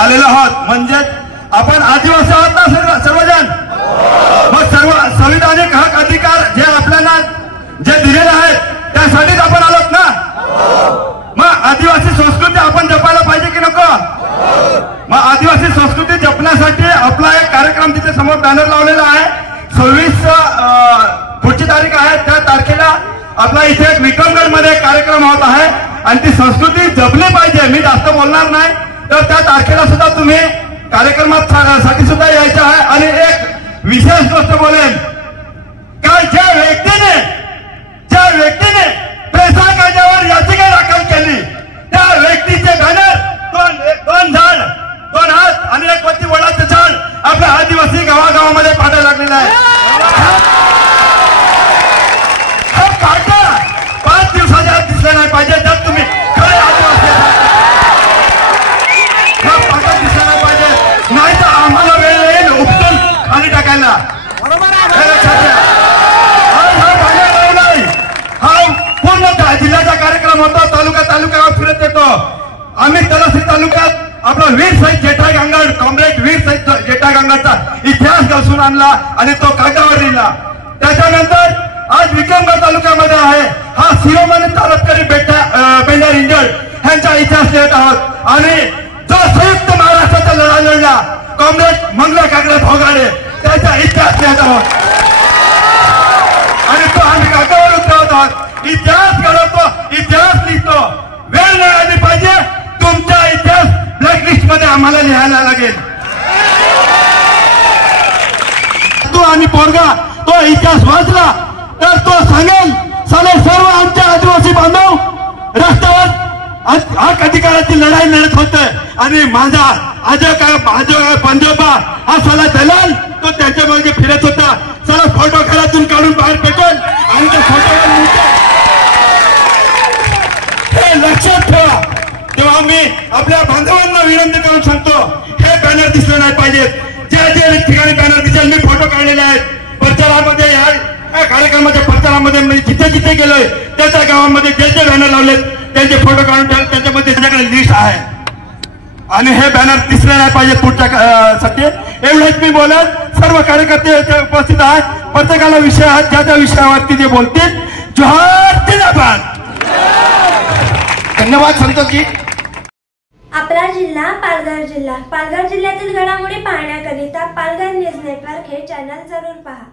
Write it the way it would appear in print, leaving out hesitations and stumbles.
आलेलो आहोत म्हणजे आपण आदिवासी आहोत ना सर्वजण। मग सर्व संविधानिक हक अधिकार जे आपल्याला जे दिलेले आहेत त्यासाठीच आपण आलोत ना। मग आदिवासी संस्कृती आपण जपायला पाहिजे की नको? मग आदिवासी संस्कृती जपण्यासाठी आपला एक कार्यक्रम तिथे समोर बॅनर लावलेला आहे। 26 पुढची तारीख आहे त्या तारखेला आपला इथे विक्रमगड मध्ये कार्यक्रम होत आहे आणि ती संस्कृती जपली पाहिजे। मी जास्त बोलणार नाही तर त्या तारखेला सुद्धा तुम्ही कार्यक्रमासाठी सुद्धा यायचं आहे। आणि एक विशेष गोष्ट बोलेन का ज्या व्यक्तीने पेसा कायद्यावर याचिका दाखल केली त्या व्यक्तीचे बॅनर दोन झाड 2 हात आणि एक वरती वडाचं झाड आपल्या आदिवासी गावागावामध्ये पाडायला लागलेलं आहे। हा पाटा 5 दिवसाच्या आत दिसला नाही पाहिजे। जर तुम्ही खरे आदिवासी हा पाटा दिसला नाही पाहिजे, नाही तर आम्हाला वेळ येईल उपटून खाली टाकायला। हा जिल्ह्याचा कार्यक्रम होता। तालुक्यावर फिरत येतो आम्ही। तलासरी तालुक्यात आपला वीर शहीद जेठा गांगड कॉम्रेड वीर शहीद जेठा गांगडचा इतिहास घासून आणला आणि तो कागदावर लिहिला। त्याच्यानंतर आज विक्रमगड तालुक्यामध्ये आहे हा शिरोमणी तालुक्यारी बेंडर इंजर्ड ह्यांचा इतिहास लिहित आहोत। आणि जो संयुक्त महाराष्ट्राचा लढा लढला कॉम्रेड मंगला कागडे भोगाडे त्याचा इतिहास लिहित आहोत आणि तो आम्ही कागदावर उतरवत आहोत। इतिहास घडवतो, इतिहास लिहितो। वेळ नाही आली पाहिजे, तुमचा इतिहास ब्लॅकलिस्ट मध्ये आम्हाला लिहायला लागेल। तो आणि पोरगा तो इतिहास वाचला तर तो सांगेल साले सर्व आमच्या आदिवासी बांधव रस्त्यावर हक अधिकाराची लढाई लढत होते आणि माझा आजो पंजोबा हा साला दलाल तो त्यांच्या मागे फिरत होता। साला फोटो घरातून काढून बाहेर फेकेल आणि त्या फोटोवर हे लक्षात ठेवा। तेव्हा मी आपल्या बांधवांना विनंती करून सांगतो हे बॅनर दिसले नाही पाहिजेत। जे ठिकाणी बॅनर दिसेल मी फोटो काढलेले आहेत प्रचारामध्ये या कार्यक्रमाच्या प्रचारामध्ये मी जिथे गेलोय त्याच्या गावामध्ये जे बॅनर लावलेत त्यांचे फोटो काढून त्याच्यामध्ये त्याच्याकडे लिस्ट आहे आणि हे बॅनर दिसले नाही पाहिजे पुढच्या साठी। एवढेच मी बोलत सर्व कार्यकर्ते उपस्थित आहेत, प्रत्येकाला विषय आहेत ज्या विषयावरती ते बोलतील। जोहार जिंदाबाद। धन्यवाद संतोषजी। आपला जिल्हा पालघर जिल्ह्यातील घडामोडी पाहण्याकरिता पालघर न्यूज नेटवर्क हे चॅनल जरूर पहा।